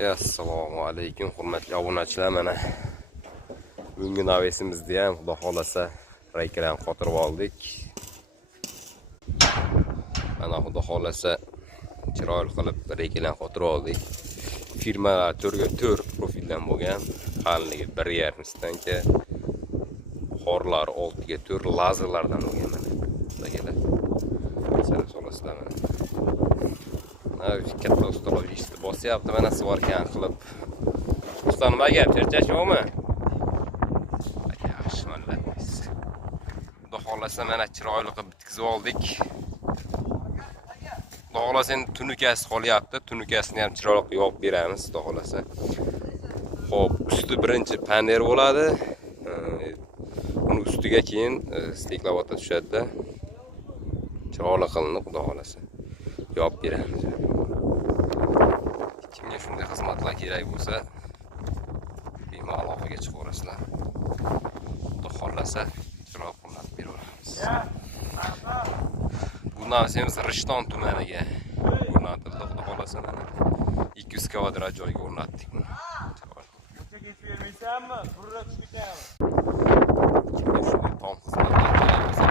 Assalomu alaykum hurmatli obunachilar, mana bugungi navesimizni ham xudo xolasa reykadan qotirib oldik. Mana xudo xolasa chiroyli qilib reykadan qotirib oldik. Firmalar 4 profildan bo'lgan, qalinligi 1,5 stanka, xorlar 6/4 lazerlardan bo'lgan mana. Bularga sal solasizlar mana. Katta ustalar ishni bosyapti, mana svarkan qilib. Usta nima gap, charchashmoqmi? Yaxshi mana. Xudo xolasa mana chiroyli qilib bitkizib oldik. Xudo xolasa endi tunukasi qolyapti. Tunukasini ham chiroyli qilib yopib beramiz, xudo xolasa. Xo'p, usti birinchi panel bo'ladi. Uni ustiga keyin steklavota tushadi-da. Chiroyli qilinib, xudo xolasa yopib beramiz. Kimga shunday xizmatlar kerak bo'lsa, bemalol aloqaga chiqaverasizlar. Xudo xolasa chiroyli qilib beramiz. Bu narsamiz Rishton tumaniga o'rnatildi, xudo xolasa mana 200 kvadrat joyga o'rnatdik buni. Bunchaga bermaysanmi? Burra tushib ketamiz. Shunday tom xizmatlar kerak bo'lsa,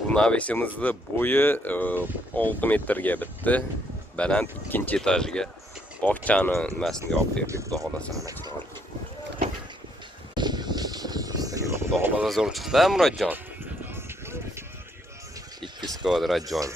bu navesimizni bo'yi 6 metrga bitdi. Baland 2-etajiga bog'chani nimasini yopib berdik, xudo xolasa. Xudo xolasa zo'r chiqdi, Murodjon. 200 kvadrat joy.